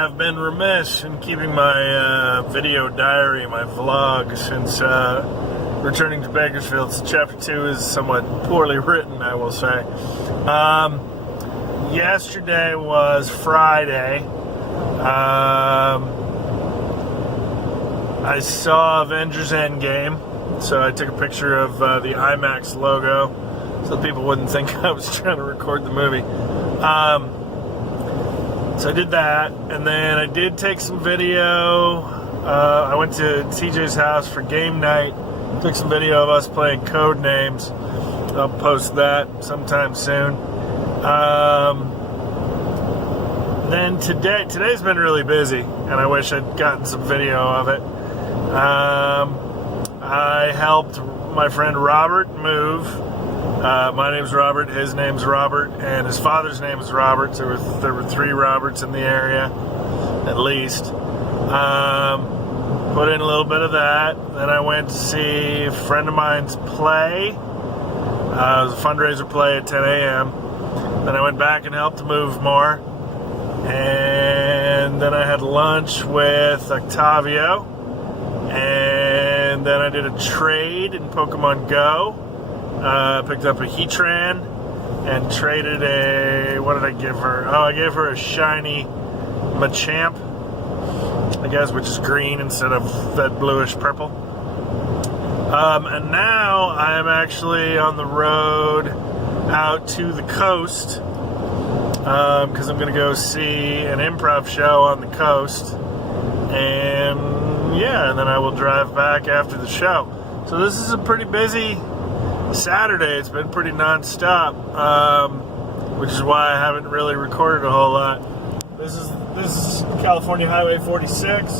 have been remiss in keeping my video diary, my vlog, since returning to Bakersfield. So chapter 2 is somewhat poorly written, I will say. Yesterday was Friday. I saw Avengers Endgame, so I took a picture of the IMAX logo so people wouldn't think I was trying to record the movie. So I did that, and then I did take some video. I went to TJ's house for game night, took some video of us playing Codenames. I'll post that sometime soon. Then today's been really busy, and I wish I'd gotten some video of it. I helped my friend Robert move. My name's Robert, his name's Robert, and his father's name is Robert. There were 3 Roberts in the area, at least. Put in a little bit of that. Then I went to see a friend of mine's play. It was a fundraiser play at 10 a.m. Then I went back and helped move more. And then I had lunch with Octavio. And then I did a trade in Pokemon Go. Picked up a Heatran and traded what did I give her? Oh, I gave her a shiny Machamp, I guess, which is green instead of that bluish purple. And now I am actually on the road out to the coast because I'm going to go see an improv show on the coast. And yeah, and then I will drive back after the show. So this is a pretty busy Saturday. It's been pretty non-stop, which is why I haven't really recorded a whole lot. This is California Highway 46,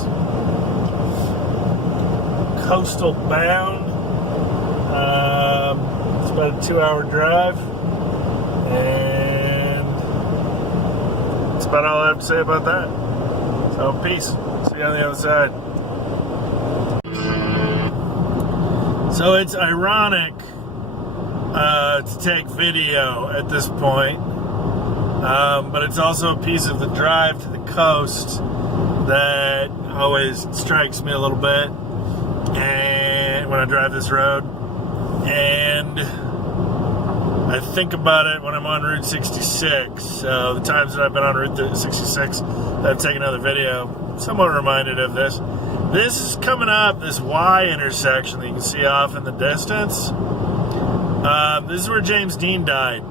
coastal bound. It's about a 2-hour drive, and that's about all I have to say about that. So peace. See you on the other side. So it's ironic to take video at this point, but it's also a piece of the drive to the coast that always strikes me a little bit, and when I drive this road, and I think about it when I'm on Route 66. So the times that I've been on Route 66 that I've taken another video, somewhat reminded of this. This is coming up, this Y intersection that you can see off in the distance. This is where James Dean died.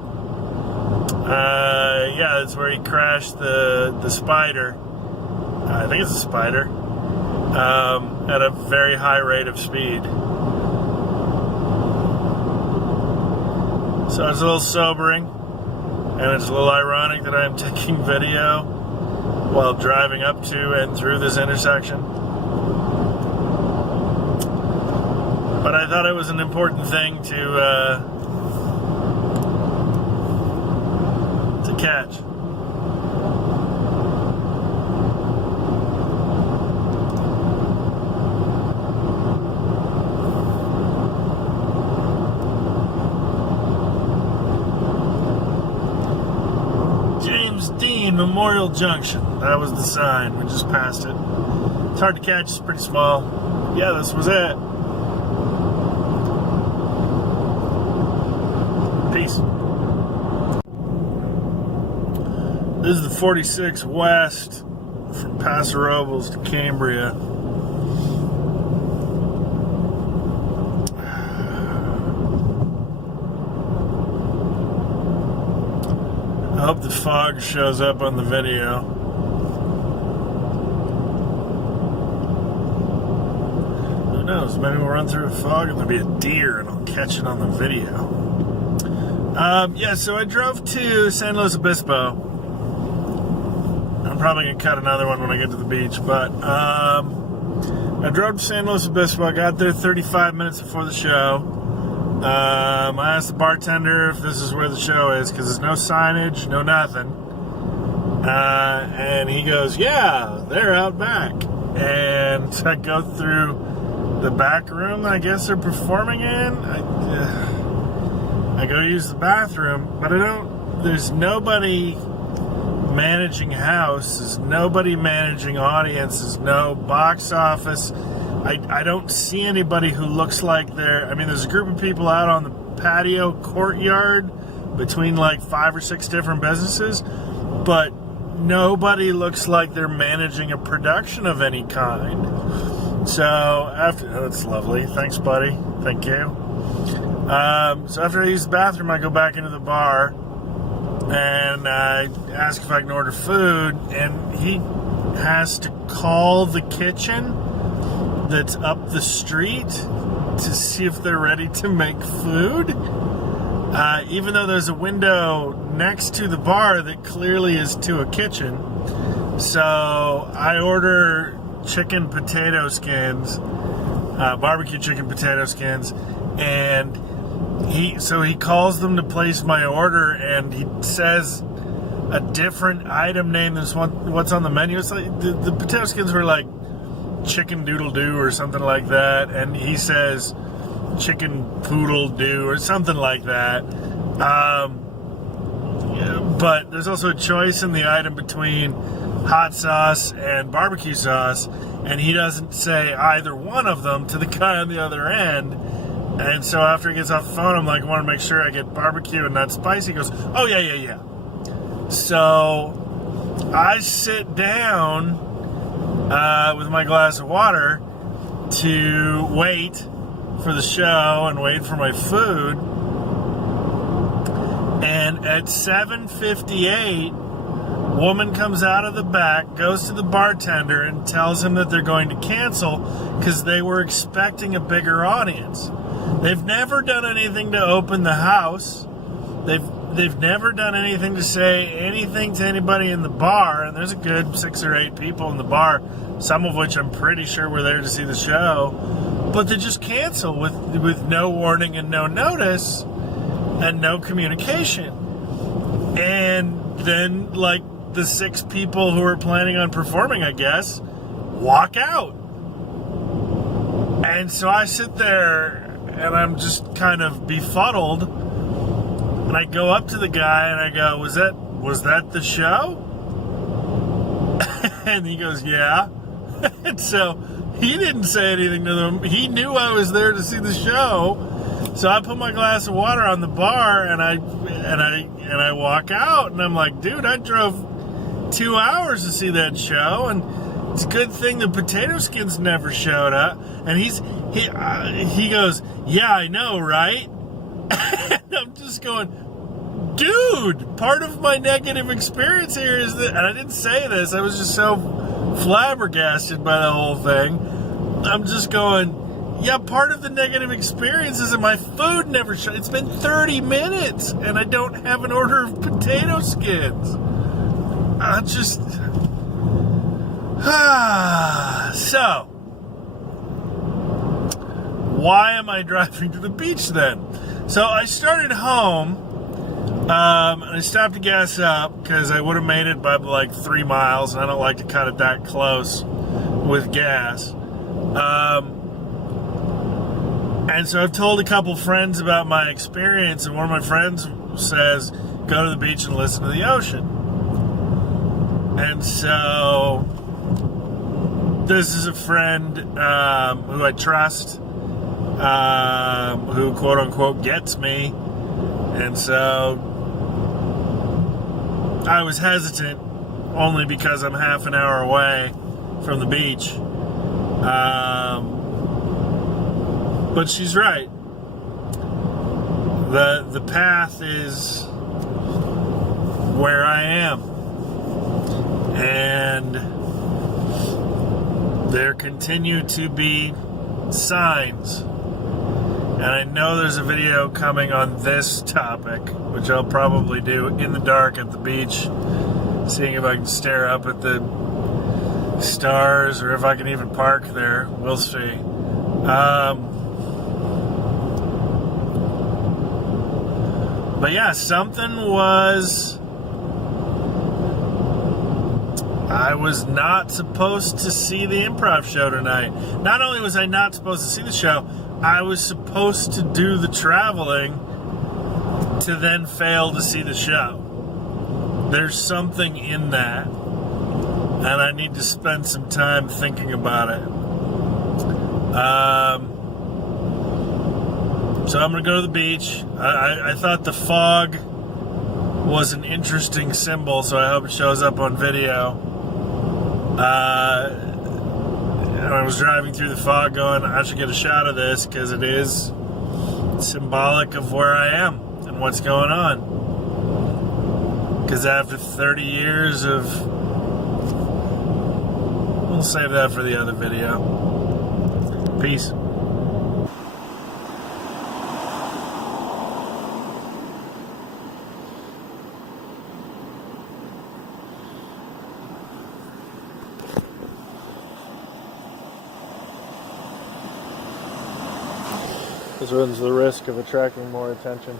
Yeah, that's where he crashed the Spider. I think it's a Spider. At a very high rate of speed. So it's a little sobering, and it's a little ironic that I am taking video while driving up to and through this intersection. But I thought it was an important thing to catch. James Dean Memorial Junction. That was the sign. We just passed it. It's hard to catch. It's pretty small. Yeah, this was it. Peace. This is the 46 west from Paso Robles to Cambria. I hope the fog shows up on the video. Who knows? Maybe we'll run through a fog and there'll be a deer and I'll catch it on the video. Yeah, so I drove to San Luis Obispo. I'm probably going to cut another one when I get to the beach, but I drove to San Luis Obispo. I got there 35 minutes before the show. I asked the bartender if this is where the show is, because there's no signage, no nothing. And he goes, yeah, they're out back. And I go through the back room that I guess they're performing in. I go use the bathroom, but there's nobody managing house. There's nobody managing audience. There's no box office. I don't see anybody who looks like they're... I mean, there's a group of people out on the patio courtyard between like 5 or 6 different businesses, but nobody looks like they're managing a production of any kind. So that's lovely. Thanks, buddy. Thank you. So after I use the bathroom, I go back into the bar and I ask if I can order food, and he has to call the kitchen that's up the street to see if they're ready to make food. Even though there's a window next to the bar that clearly is to a kitchen. So I order chicken potato skins, barbecue chicken potato skins, and he calls them to place my order, and he says a different item name than what's on the menu. It's like the potato skins were like chicken doodle doo or something like that, and he says chicken poodle doo or something like that. But there's also a choice in the item between hot sauce and barbecue sauce, and he doesn't say either one of them to the guy on the other end. And so after he gets off the phone, I'm like, I want to make sure I get barbecue and not spicy. He goes, oh, yeah. So I sit down with my glass of water to wait for the show and wait for my food. And at 7:58, woman comes out of the back, goes to the bartender, and tells him that they're going to cancel because they were expecting a bigger audience. They've never done anything to open the house. They've never done anything to say anything to anybody in the bar, and there's a good 6 or 8 people in the bar, some of which I'm pretty sure were there to see the show, but they just cancel with no warning and no notice and no communication. And then, like, the 6 people who are planning on performing, I guess, walk out. And so I sit there and I'm just kind of befuddled. And I go up to the guy and I go, was that the show? And he goes, yeah. And so he didn't say anything to them. He knew I was there to see the show. So I put my glass of water on the bar and I walk out, and I'm like, dude, I drove 2 hours to see that show, and it's a good thing the potato skins never showed up. And he goes, yeah, I know, right? And I'm just going, dude, part of my negative experience here is that, and I didn't say this, I was just so flabbergasted by the whole thing. I'm just going, yeah, part of the negative experience is that my food never showed. It's been 30 minutes and I don't have an order of potato skins. So, why am I driving to the beach then? So I started home, and I stopped to gas up because I would have made it by like 3 miles, and I don't like to cut it that close with gas. And so I've told a couple friends about my experience, and one of my friends says, go to the beach and listen to the ocean. And so this is a friend who I trust, who quote unquote gets me. And so I was hesitant only because I'm half an hour away from the beach. But she's right. The path is where I am. And there continue to be signs. And I know there's a video coming on this topic, which I'll probably do in the dark at the beach, seeing if I can stare up at the stars or if I can even park there. We'll see. But yeah, I was not supposed to see the improv show tonight. Not only was I not supposed to see the show, I was supposed to do the traveling to then fail to see the show. there's something in that, and I need to spend some time thinking about it. So I'm going to go to the beach. I thought the fog was an interesting symbol, so I hope it shows up on video. And I was driving through the fog going, I should get a shot of this because it is symbolic of where I am and what's going on. Because after 30 years of... We'll save that for the other video. Peace. This runs the risk of attracting more attention.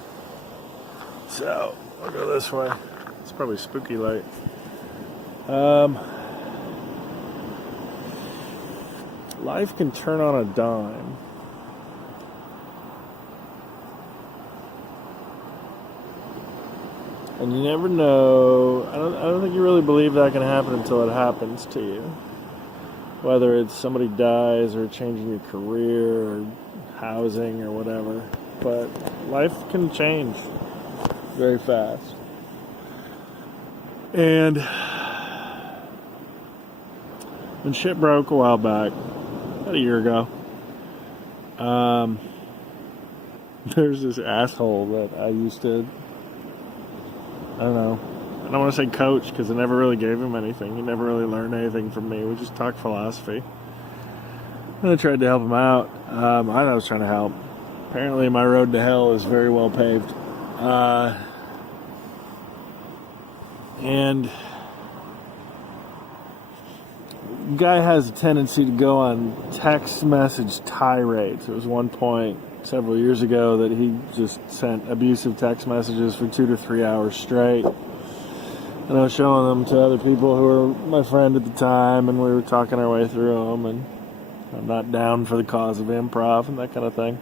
So, I'll go this way. It's probably spooky light. Life can turn on a dime. And you never know. I don't think you really believe that can happen until it happens to you. Whether it's somebody dies or changing your career or housing or whatever. But life can change very fast. And when shit broke a while back, about a year ago, there's this asshole that I used to, I don't know, I don't want to say coach because I never really gave him anything. He never really learned anything from me. We just talked philosophy. And I tried to help him out. I thought I was trying to help. Apparently my road to hell is very well paved. And the guy has a tendency to go on text message tirades. There was one point several years ago that he just sent abusive text messages for 2 to 3 hours straight. And I was showing them to other people who were my friend at the time, and we were talking our way through them, and I'm not down for the cause of improv and that kind of thing.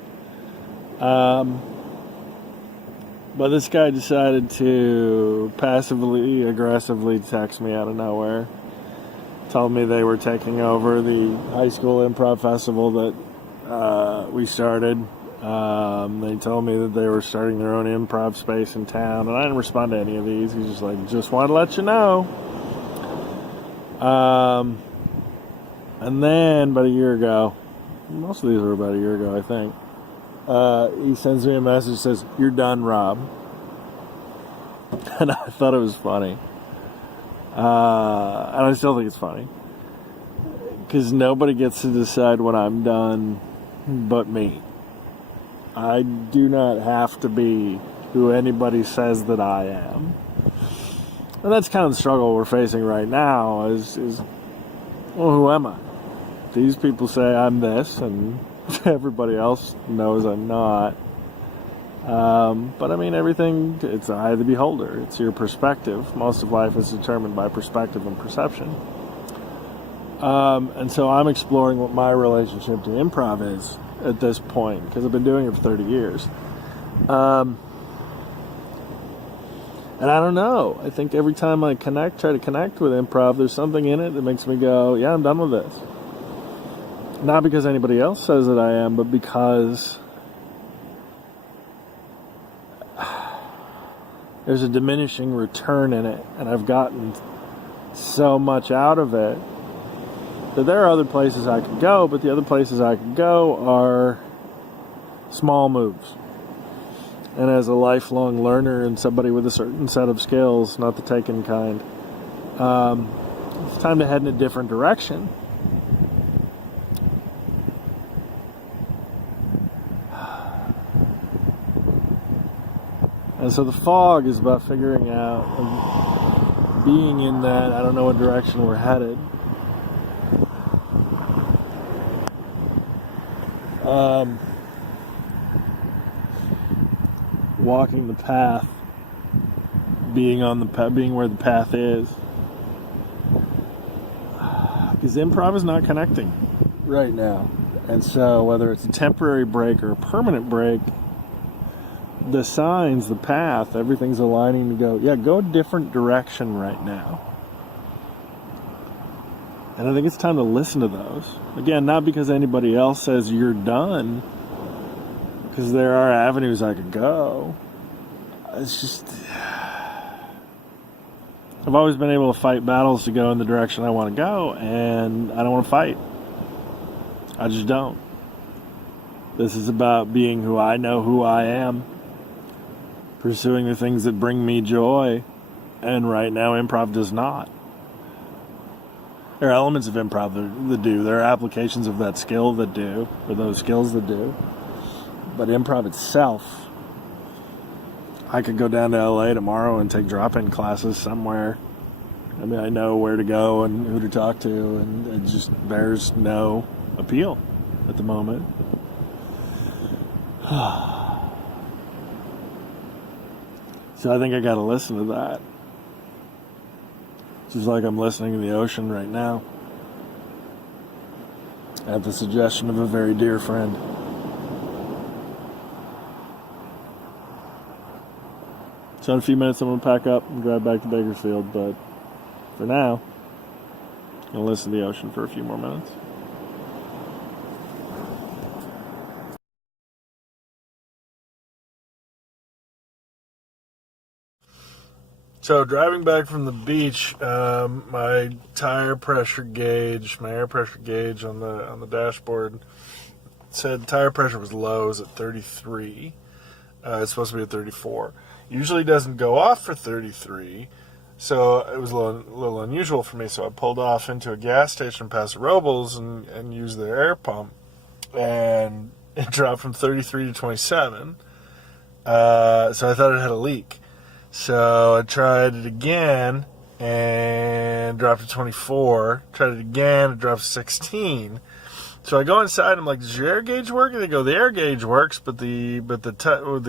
But this guy decided to passively, aggressively text me out of nowhere. Told me they were taking over the high school improv festival that we started. They told me that they were starting their own improv space in town, and I didn't respond to any of these. He's just like, just wanted to let you know. And then, about a year ago, most of these were about a year ago, I think, he sends me a message that says, "You're done, Rob." And I thought it was funny. And I still think it's funny. Because nobody gets to decide when I'm done but me. I do not have to be who anybody says that I am. And that's kind of the struggle we're facing right now is well, who am I? These people say I'm this, and everybody else knows I'm not. But I mean, everything, it's the eye of the beholder. It's your perspective. Most of life is determined by perspective and perception. And so I'm exploring what my relationship to improv is at this point, because I've been doing it for 30 years. And I don't know. I think every time I try to connect with improv, there's something in it that makes me go, yeah, I'm done with this. Not because anybody else says that I am, but because there's a diminishing return in it, and I've gotten so much out of it that there are other places I could go, but the other places I could go are small moves. And as a lifelong learner and somebody with a certain set of skills, not the taken kind, it's time to head in a different direction. And so the fog is about figuring out and being in that, I don't know what direction we're headed. Walking the path, being where the path is. Because improv is not connecting right now. And so whether it's a temporary break or a permanent break, the signs, the path, everything's aligning to go, yeah, go a different direction right now. And I think it's time to listen to those. Again, not because anybody else says you're done, because there are avenues I could go. It's just, I've always been able to fight battles to go in the direction I want to go, and I don't want to fight. I just don't. This is about being who I know who I am, pursuing the things that bring me joy, and right now improv does not. There are elements of improv that do. There are applications of that skill that do, or those skills that do. But improv itself, I could go down to LA tomorrow and take drop-in classes somewhere. I mean, I know where to go and who to talk to, and it just bears no appeal at the moment. So I think I got to listen to that. Just like I'm listening to the ocean right now, at the suggestion of a very dear friend. So in a few minutes I'm going to pack up and drive back to Bakersfield, but for now, I'm going to listen to the ocean for a few more minutes. So driving back from the beach, my air pressure gauge on the dashboard said tire pressure was low. It was at 33. It's supposed to be at 34. Usually doesn't go off for 33, so it was a little unusual for me. So I pulled off into a gas station in Paso Robles and used their air pump, and it dropped from 33 to 27. So I thought it had a leak. So I tried it again and dropped to 24. Tried it again, it dropped to 16. So I go inside. I'm like, "Does your air gauge work?" And they go, "The air gauge works, but the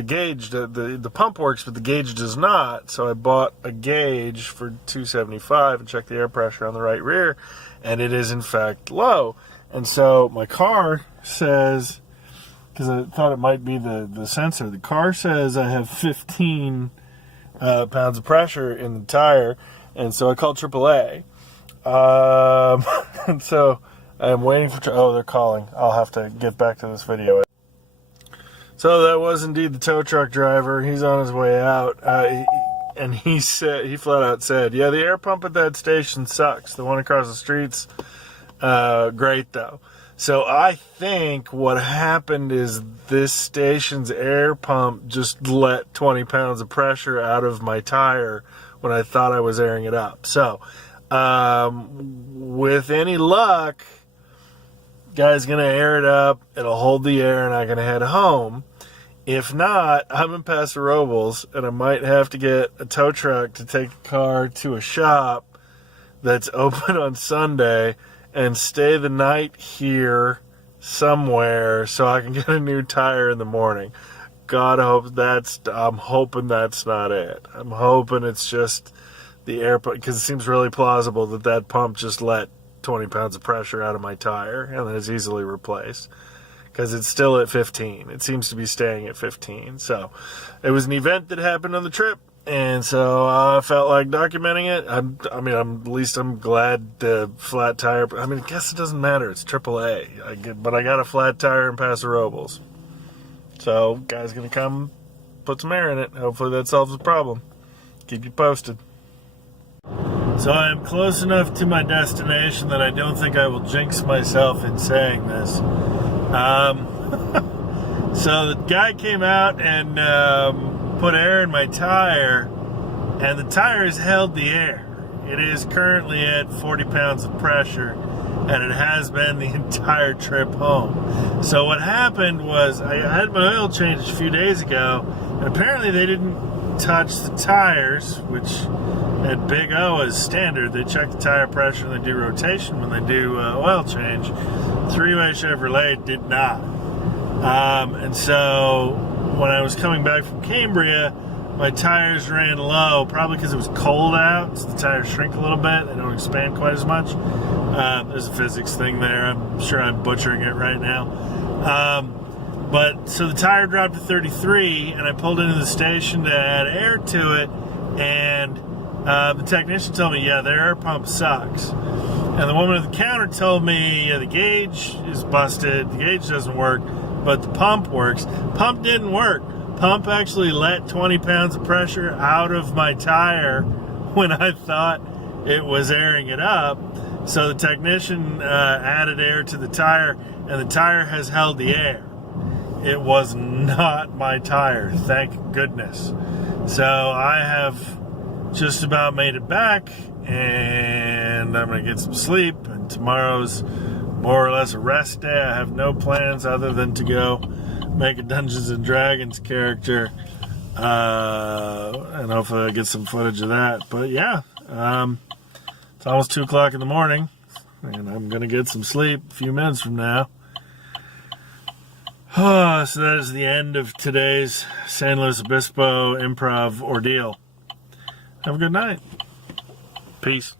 gauge, the pump works, but the gauge does not." So I bought a gauge for $275 and checked the air pressure on the right rear, and it is in fact low. And so my car says, because I thought it might be the sensor, the car says I have 15 pounds of pressure in the tire, and so I called AAA. And so I'm waiting for. Oh, they're calling. I'll have to get back to this video. So that was indeed the tow truck driver. He's on his way out, and he flat out said, "Yeah, the air pump at that station sucks. The one across the street's great though." So I think what happened is this station's air pump just let 20 pounds of pressure out of my tire when I thought I was airing it up. So with any luck, guy's going to air it up. It'll hold the air and I'm going to head home. If not, I'm in Paso Robles and I might have to get a tow truck to take the car to a shop that's open on Sunday and stay the night here somewhere so I can get a new tire in the morning. I'm hoping that's not it. I'm hoping it's just the air pump, because it seems really plausible that pump just let 20 pounds of pressure out of my tire and then it's easily replaced, because it's still at 15. It seems to be staying at 15. So it was an event that happened on the trip, and so I felt like documenting it. I'm glad the flat tire. I mean, I guess it doesn't matter. It's AAA. But I got a flat tire in Paso Robles. So, guy's going to come put some air in it. Hopefully that solves the problem. Keep you posted. So I'm close enough to my destination that I don't think I will jinx myself in saying this. So the guy came out and put air in my tire, and the tire has held the air. It is currently at 40 pounds of pressure, and it has been the entire trip home. So what happened was I had my oil changed a few days ago, and apparently they didn't touch the tires, which at Big O is standard. They check the tire pressure and they do rotation when they do oil change. Three-Way Chevrolet did not. And so when I was coming back from Cambria, my tires ran low, probably because it was cold out, so the tires shrink a little bit. They don't expand quite as much. There's a physics thing there. I'm sure I'm butchering it right now. But so the tire dropped to 33, and I pulled into the station to add air to it, and the technician told me, yeah, the air pump sucks. And the woman at the counter told me, yeah, the gauge is busted, the gauge doesn't work, but the pump works. Pump didn't work. Pump actually let 20 pounds of pressure out of my tire when I thought it was airing it up. So the technician added air to the tire, and the tire has held the air. It was not my tire, thank goodness. So I have just about made it back, and I'm going to get some sleep, and tomorrow's more or less a rest day. I have no plans other than to go make a Dungeons and Dragons character, and hopefully I get some footage of that. But yeah, it's almost 2 o'clock in the morning, and I'm going to get some sleep a few minutes from now. So that is the end of today's San Luis Obispo improv ordeal. Have a good night. Peace.